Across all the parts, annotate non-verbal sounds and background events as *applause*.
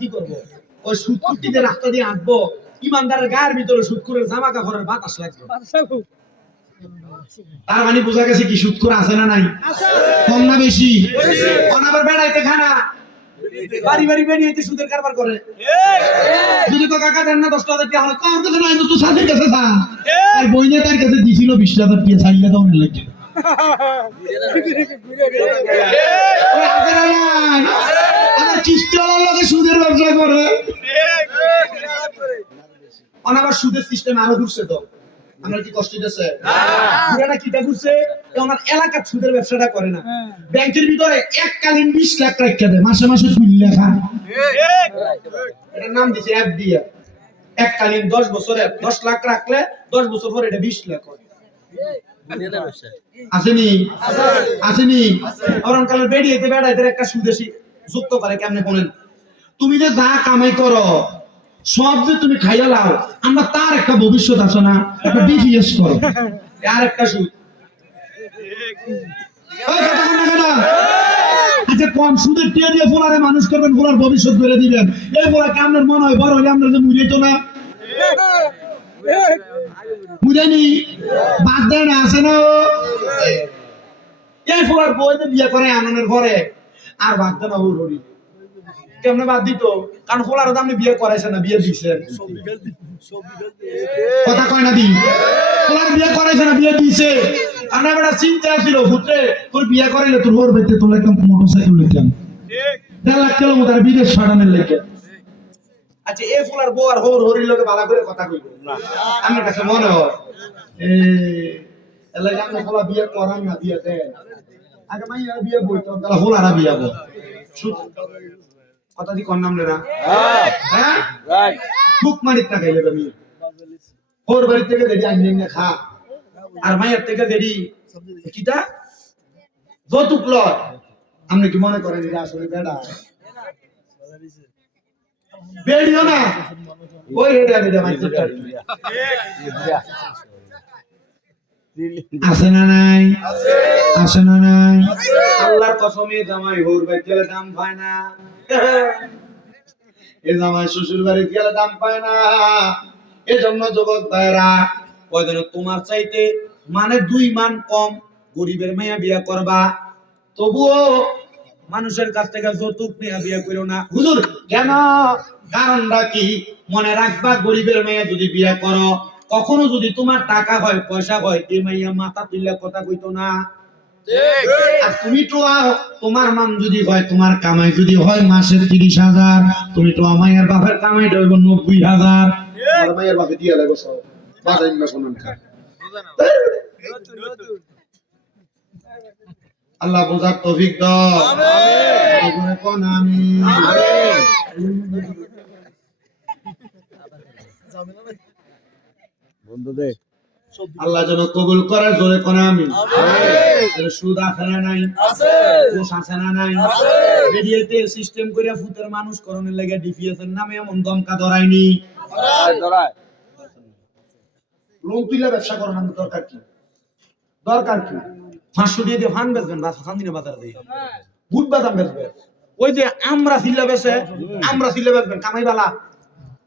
কি করব? ওই সুদ কুটিতে রাস্তা দিয়ে আঁকবো ইমানদারের গায়ের ভিতরে সুদ জামা কাপড়ের বাতাস লাগবে। তার মানে বোঝা গেছে কি সুদ আছে না নাই? কম না বেশি? অনাবার বেড়াইতে খানা বাড়ি বাড়ি বেরিয়েতে সুদের কারবার করে। যদি তো কাকা দেন না দশ টাকা টাকা হলো কার কাছে নাই তো সাথে কাছে থা আর বইনে তার কাছে দিছিল বিশ টাকা চাইলে তো অনেক লাগে। *laughs* ব্যাংকের ভিতরে এককালীন বিশ লাখ রাখতে দেয়। মাসে মাসে লেখা এটার নাম এফডিআর এককালীন দশ বছরে দশ লাখ রাখলে দশ বছর পরে এটা বিশ লাখ আসেনি? আসেনি? অরণকালের বেরিয়েতে বেড়াইতে একটা সুদেশি যুক্ত করে কেমনে বলেন? তুমি যে যা কামাই করো, সব যে তুমি খাইয়া লাও, আমরা তার একটা ভবিষ্যৎ আছে না? একটা ডিফিএস করো। আর একটা সুদ করে দিবেন। এই মনে হয়? হইলে আমরা যে তো না? বুঝেনি বাদ না বিয়ে করে ঘরে আর দেয় না ওর হরি। কেমনে বাদ দিত? কারণ ফোলার দাম বিয়ে করাইছে না, বিয়ে দিছে কথা কয় না দি। ফোলার বিয়ে করাইছে না, বিয়ে দিছে। আমরা বেটা, চিন্তা ছিল, ভূতে, তোর বিয়ে করাইলে তোর ওর বেতে তোর একটা মোটরসাইকেল লইতাম দেড় লাখ কিলো কিলোমিটার বিদেশ ছড়ানোর লেগে। আচ্ছা এ ফুলার বউ আর হৌর হরির লোকে বালা করে কথা কইব। আমার কাছে মনে হয় এ এলাকা ফুলা বিয়ে করান না, বিয়ে দেন। আগে মাইয়া বিয়ে বই তাহলে হোলারা বিয়ে বল কথা দি কর নাম রে হ্যাঁ বুক মারিত না খাইলে তুমি ওর বাড়ি থেকে দেরি আইনে না খা আর মায়ের থেকে দেরি কিটা যৌতুক লয় আপনি কি মনে করেন এটা আসলে বেড়া বেড়িও না ওই রেডি দেখাই আছে না নাই? আছে। না নাই? আল্লাহর কসমে জামাই হোর গেলে দাম পায় না। এ জামাই শ্বশুর বাড়ি গেলে দাম পায় না। এজন্য যুবক ভাইরা কয়দিন তোমার চাইতে মানে দুই মান কম গরিবের মেয়া বিয়া করবা। তবুও মানুষের কাছ থেকে যৌতুক নিয়ে বিয়ে করো না। হুজুর কেন? কারণটা কি? মনে রাখবা গরিবের মেয়ে যদি বিয়ে করো কখনো যদি তোমার টাকা হয় পয়সা হয় এই মাইয়া মাথা তুললে কথা কইতো না। আর তুমি তো তোমার মান যদি হয় তোমার কামাই যদি হয় মাসের তিরিশ হাজার তুমি তো আমার বাপের কামাইটা হইব নব্বই হাজার। আমার মায়ের বাপে দিয়ে লাগবে সব। বাজাই না শোনান আল্লাহ বোঝার তৌফিক দাও। আমিন। কোন আমি। বন্ধুদের। আল্লাহ যেন কবুল করে জোরে কোন আমি সুদ না নাই। ঘুষ আছে না নাই। সিস্টেম করে ফুতের মানুষ করণের লেগে ডিপিএস এর নামে এমন দমকা ধরায়নি। লোন তুলে ব্যবসা করানোর দরকার কি? দরকার কি? পাঁচশো দিয়ে দিয়ে ফান বেচবেন বা সান্দিনা বাজার দিয়ে বুট বাদাম বেচবেন ওই যে আমরা সিল্লা বেচে আমরা সিল্লা বেচবেন কামাই বালা।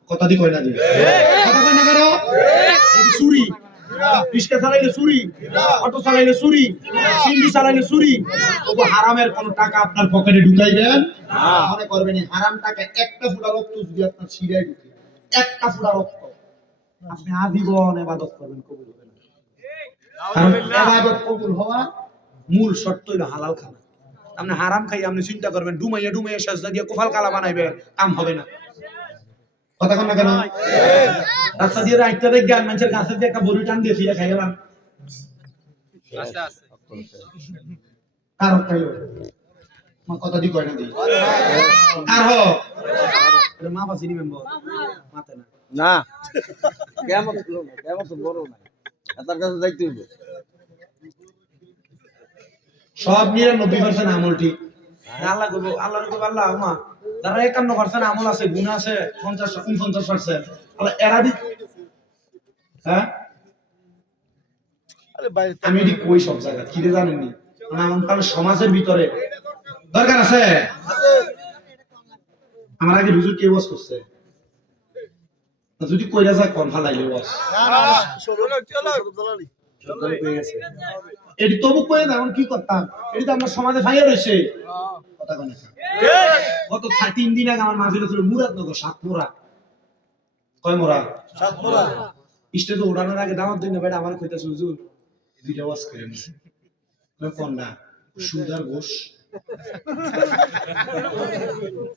কথা দি কয় না দি কথা কয় না কেন? চুরি রিক্সা চালাইলে চুরি অটো চালাইলে চুরি সিন্ডি চালাইলে চুরি তবু হারামের কোন টাকা আপনার পকেটে ঢুকাইবেন মনে করবেন হারাম টাকা একটা ফুটা রক্ত যদি আপনার ছিঁড়াই ঢুকে একটা ফুটা রক্ত। আপনি আজীবন এবাদত করবেন কবুল হবে না। কারণ এবাদত কবুল হওয়া মূল শর্ত হালাল খানা। আপনি হারাম খাই আপনি চিন্তা করবেন ডুমাইয়া ডুমাইয়া সাজদা দিয়ে কোফাল কালা বানাইবে কাম হবে না। কথা কন না কেন? রাস্তা দিয়ে রাইটটা দেখ জ্ঞান মানুষের গাছের দিয়ে একটা বড়ি টান দিয়ে ফিরে খাই গেলাম কার হক খাইলো? মা কথা দি কয় না দি কার হক? এটা মা বাসিনি মেম্বার। মাতে না। না। কেমন না কেমন তো বড় না। তার কাছে যাইতে হইব। সব নিরানব্বই পার্সেন্ট আমল ঠিক। আল্লাহ করব আল্লাহ করব আল্লাহ আমা যারা একান্ন পার্সেন্ট আমল আছে গুণ আছে পঞ্চাশ উনপঞ্চাশ পার্সেন্ট আল্লাহ এরা দি হ্যাঁ আমি এটি কই সব জায়গা জানেননি মানে কারণ সমাজের ভিতরে দরকার আছে আমার আগে হুজুর কে ওয়াজ করছে যদি কইরা যায় কোন ফালাইলে ওয়াজ এটি তবু কয়ে না এখন কি করতাম? এটি তো আমরা সমাজে ফাইয়া রয়েছে। কথা গত তিন দিন আগে আমার মাহফিল ছিল মুরাদনগর কয় স্টেজে উড়ানোর আগে দাওয়াত দিন বেটা আমার কইতাছে হুজুর দুইটা ওয়াজ করে নি। কোন না সুদার ঘোষ।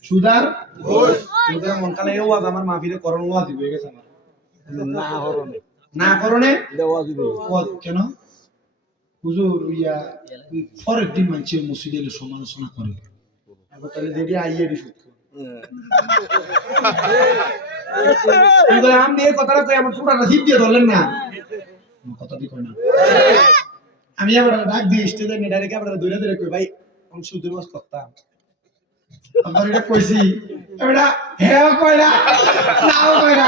সুদার ঘোষ। সুদার মন কালে এই ওয়াজ আমার মাহফিলে করণ ওয়াজ হয়ে গেছে আমার। না হরণে না করণে কেন? হুজুর ইয়া ফরেক দিন মানছে মসজিদে সমালোচনা করে। এখন তাহলে যেটি আইয়ে দি সত্য। আমি এই কথাটা কই? আমার পুরাটা দিয়ে ধরলেন না। কথা না। আমি আবার ডাক দিয়ে স্টেজে আবার কই ভাই আমি করতাম। এটা কইছি। এটা হ্যাঁ কয় না নাও কয় না।